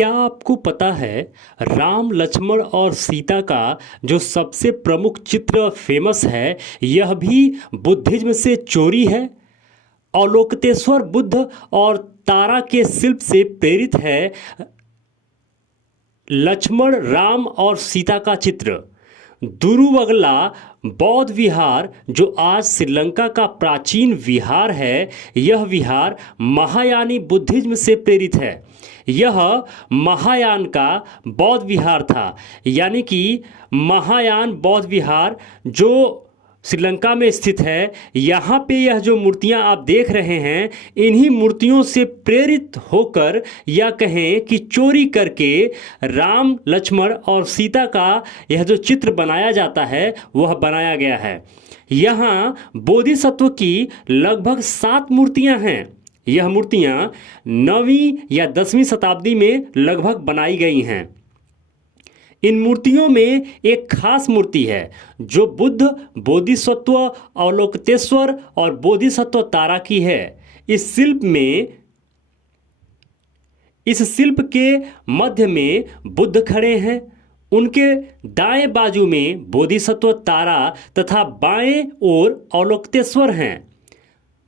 क्या आपको पता है राम लक्ष्मण और सीता का जो सबसे प्रमुख चित्र फेमस है यह भी बुद्धिज्म से चोरी है। अवलोकितेश्वर बुद्ध और तारा के शिल्प से प्रेरित है। लक्ष्मण राम और सीता का चित्र दुरुवगला बौद्ध विहार जो आज श्रीलंका का प्राचीन विहार है, यह विहार महायानी बुद्धिज्म से प्रेरित है। यह महायान का बौद्ध विहार था, यानी कि महायान बौद्ध विहार जो श्रीलंका में स्थित है। यहाँ पे यह जो मूर्तियाँ आप देख रहे हैं, इन्हीं मूर्तियों से प्रेरित होकर या कहें कि चोरी करके राम लक्ष्मण और सीता का यह जो चित्र बनाया जाता है वह बनाया गया है। यहाँ बोधिसत्व की लगभग 7 मूर्तियाँ हैं। यह मूर्तियाँ 9वीं या 10वीं शताब्दी में लगभग बनाई गई हैं। इन मूर्तियों में एक खास मूर्ति है जो बुद्ध, बोधिसत्व, अवलोकितेश्वर और बोधिसत्व तारा की है। इस शिल्प के मध्य में बुद्ध खड़े हैं। उनके दाएं बाजू में बोधिसत्व तारा तथा बाएं ओर अवलोकितेश्वर हैं।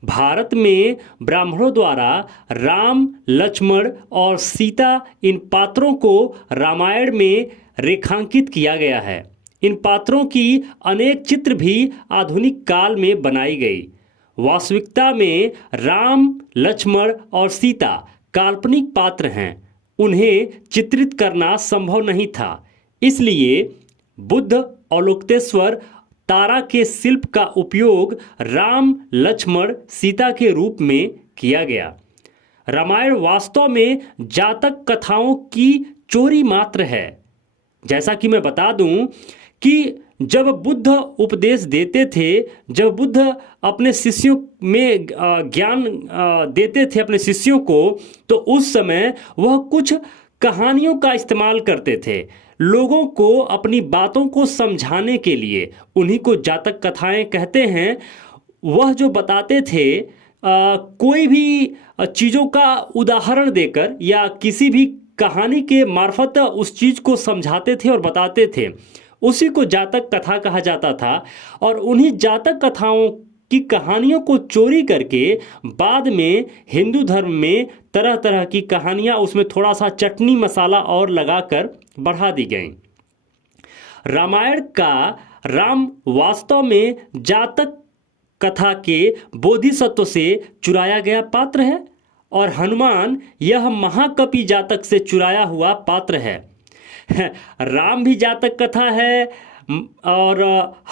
भारत में ब्राह्मणों द्वारा राम, लक्ष्मण और सीता इन पात्रों को रामायण में रेखांकित किया गया है। इन पात्रों की अनेक चित्र भी आधुनिक काल में बनाई गई। वास्तविकता में राम, लक्ष्मण और सीता काल्पनिक पात्र हैं। उन्हें चित्रित करना संभव नहीं था, इसलिए बुद्ध, अवलोकितेश्वर, तारा के शिल्प का उपयोग राम, लक्ष्मण, सीता के रूप में किया गया। रामायण वास्तव में जातक कथाओं की चोरी मात्र है। जैसा कि मैं बता दूं कि जब बुद्ध उपदेश देते थे, जब बुद्ध अपने शिष्यों में ज्ञान देते थे अपने शिष्यों को, तो उस समय वह कुछ कहानियों का इस्तेमाल करते थे लोगों को अपनी बातों को समझाने के लिए। उन्हीं को जातक कथाएं कहते हैं। वह जो बताते थे कोई भी चीज़ों का उदाहरण देकर या किसी भी कहानी के मार्फत उस चीज़ को समझाते थे और बताते थे, उसी को जातक कथा कहा जाता था। और उन्हीं जातक कथाओं की कहानियों को चोरी करके बाद में हिंदू धर्म में तरह तरह की कहानियाँ, उसमें थोड़ा सा चटनी मसाला और लगाकर बढ़ा दी गई। रामायण का राम वास्तव में जातक कथा के बोधिसत्व से चुराया गया पात्र है और हनुमान यह महाकपि जातक से चुराया हुआ पात्र है। राम भी जातक कथा है और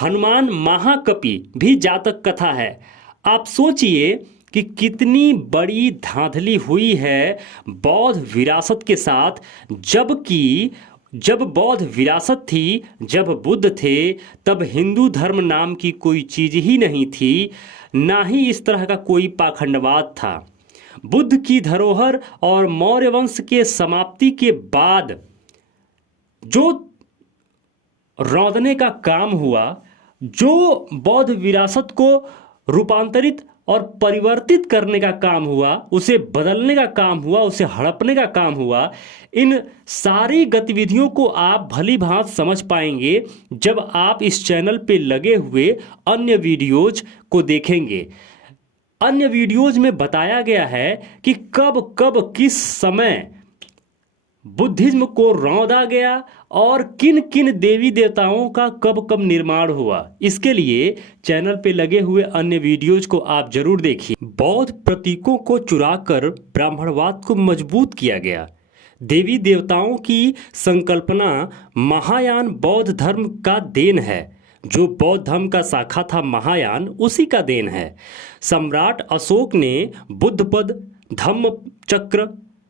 हनुमान महाकपि भी जातक कथा है। आप सोचिए कि कितनी बड़ी धांधली हुई है बौद्ध विरासत के साथ, जबकि जब बौद्ध विरासत थी, जब बुद्ध थे, तब हिंदू धर्म नाम की कोई चीज़ ही नहीं थी, ना ही इस तरह का कोई पाखंडवाद था। बुद्ध की धरोहर और मौर्य वंश के समाप्ति के बाद जो रौंदने का काम हुआ, जो बौद्ध विरासत को रूपांतरित और परिवर्तित करने का काम हुआ, उसे बदलने का काम हुआ, उसे हड़पने का काम हुआ, इन सारी गतिविधियों को आप भली भांत समझ पाएंगे जब आप इस चैनल पे लगे हुए अन्य वीडियोज को देखेंगे। अन्य वीडियोज में बताया गया है कि कब कब किस समय बुद्धिज्म को रौंदा गया और किन किन देवी देवताओं का कब कब निर्माण हुआ। इसके लिए चैनल पे लगे हुए अन्य वीडियोज को आप जरूर देखिए। बौद्ध प्रतीकों को चुराकर ब्राह्मणवाद को मजबूत किया गया। देवी देवताओं की संकल्पना महायान बौद्ध धर्म का देन है। जो बौद्ध धर्म का शाखा था महायान, उसी का देन है। सम्राट अशोक ने बुद्ध पद, धम्म चक्र,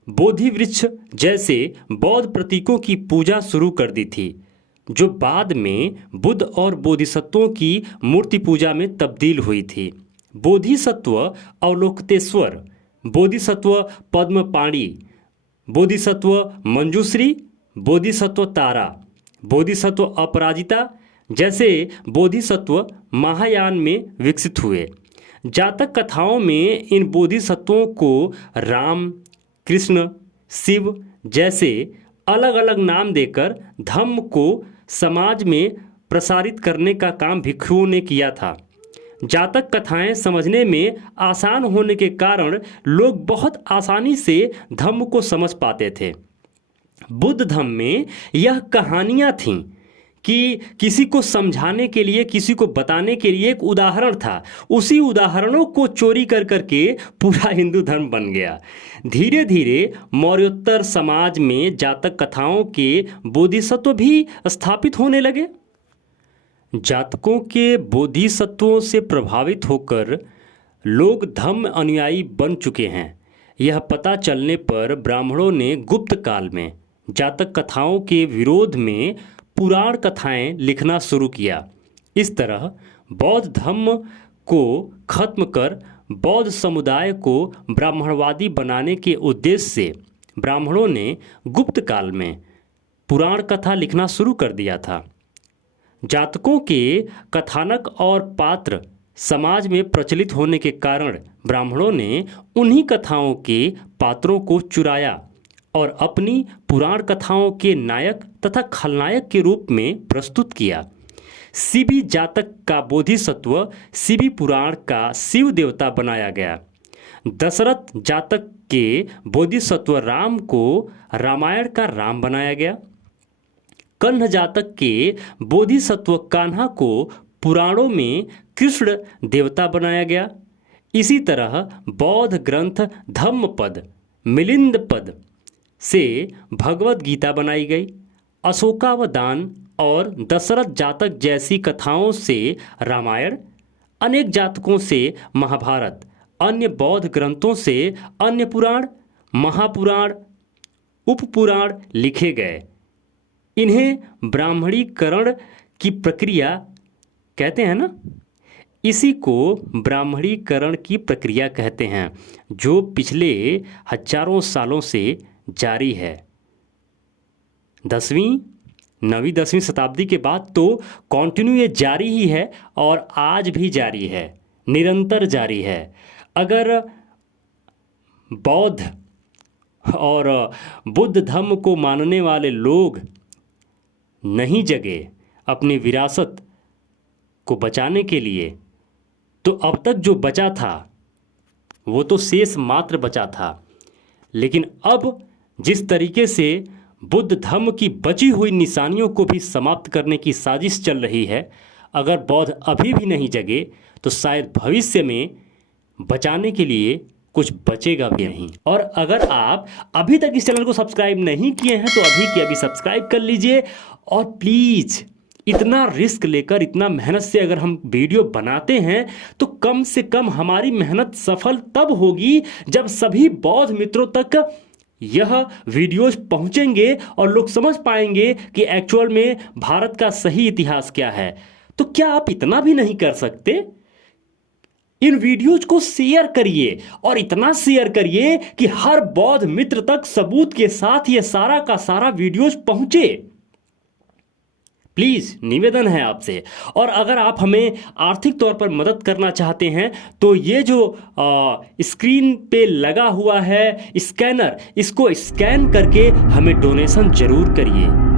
बोधि वृक्ष जैसे बौद्ध प्रतीकों की पूजा शुरू कर दी थी, जो बाद में बुद्ध और बोधिसत्वों की मूर्ति पूजा में तब्दील हुई थी। बोधिसत्व अवलोकितेश्वर, बोधिसत्व पद्मपाणि, बोधिसत्व मंजूश्री, बोधिसत्व तारा, बोधिसत्व अपराजिता जैसे बोधिसत्व महायान में विकसित हुए। जातक कथाओं में इन बोधिसत्वों को राम, कृष्ण, शिव जैसे अलग अलग नाम देकर धम्म को समाज में प्रसारित करने का काम भिक्षुओं ने किया था। जातक कथाएं समझने में आसान होने के कारण लोग बहुत आसानी से धम्म को समझ पाते थे। बुद्ध धम्म में यह कहानियां थीं कि किसी को समझाने के लिए, किसी को बताने के लिए एक उदाहरण था। उसी उदाहरणों को चोरी कर करके पूरा हिंदू धर्म बन गया। धीरे धीरे मौर्योत्तर समाज में जातक कथाओं के बोधिसत्व भी स्थापित होने लगे। जातकों के बोधिसत्वों से प्रभावित होकर लोग धम्म अनुयायी बन चुके हैं। यह पता चलने पर ब्राह्मणों ने गुप्त काल में जातक कथाओं के विरोध में पुराण कथाएं लिखना शुरू किया। इस तरह बौद्ध धम्म को खत्म कर बौद्ध समुदाय को ब्राह्मणवादी बनाने के उद्देश्य से ब्राह्मणों ने गुप्त काल में पुराण कथा लिखना शुरू कर दिया था। जातकों के कथानक और पात्र समाज में प्रचलित होने के कारण ब्राह्मणों ने उन्हीं कथाओं के पात्रों को चुराया और अपनी पुराण कथाओं के नायक तथा खलनायक के रूप में प्रस्तुत किया। शिवी जातक का बोधिसत्व शिवी पुराण का शिव देवता बनाया गया। दशरथ जातक के बोधिसत्व राम को रामायण का राम बनाया गया। कन्ह जातक के बोधिसत्व कान्हा को पुराणों में कृष्ण देवता बनाया गया। इसी तरह बौद्ध ग्रंथ धम्मपद, मिलिंद पद से भगवत गीता बनाई गई। अशोकावदान और दशरथ जातक जैसी कथाओं से रामायण, अनेक जातकों से महाभारत, अन्य बौद्ध ग्रंथों से अन्य पुराण, महापुराण, उपपुराण लिखे गए। इन्हें ब्राह्मणीकरण की प्रक्रिया कहते हैं ना। इसी को ब्राह्मणीकरण की प्रक्रिया कहते हैं, जो पिछले हजारों सालों से जारी है। 9वीं 10वीं शताब्दी के बाद तो कंटिन्यू ये जारी ही है और आज भी जारी है, निरंतर जारी है। अगर बौद्ध और बुद्ध धर्म को मानने वाले लोग नहीं जगे अपनी विरासत को बचाने के लिए, तो अब तक जो बचा था वो तो शेष मात्र बचा था। लेकिन अब जिस तरीके से बुद्ध धर्म की बची हुई निशानियों को भी समाप्त करने की साजिश चल रही है, अगर बौद्ध अभी भी नहीं जगे तो शायद भविष्य में बचाने के लिए कुछ बचेगा भी नहीं। और अगर आप अभी तक इस चैनल को सब्सक्राइब नहीं किए हैं तो अभी के अभी सब्सक्राइब कर लीजिए। और प्लीज़, इतना रिस्क लेकर, इतना मेहनत से अगर हम वीडियो बनाते हैं तो कम से कम हमारी मेहनत सफल तब होगी जब सभी बौद्ध मित्रों तक यह वीडियोज पहुंचेंगे और लोग समझ पाएंगे कि एक्चुअल में भारत का सही इतिहास क्या है। तो क्या आप इतना भी नहीं कर सकते? इन वीडियोज को शेयर करिए और इतना शेयर करिए कि हर बौद्ध मित्र तक सबूत के साथ ये सारा का सारा वीडियोज पहुंचे। प्लीज निवेदन है आपसे। और अगर आप हमें आर्थिक तौर पर मदद करना चाहते हैं तो ये जो स्क्रीन पे लगा हुआ है स्कैनर, इसको स्कैन करके हमें डोनेशन जरूर करिए।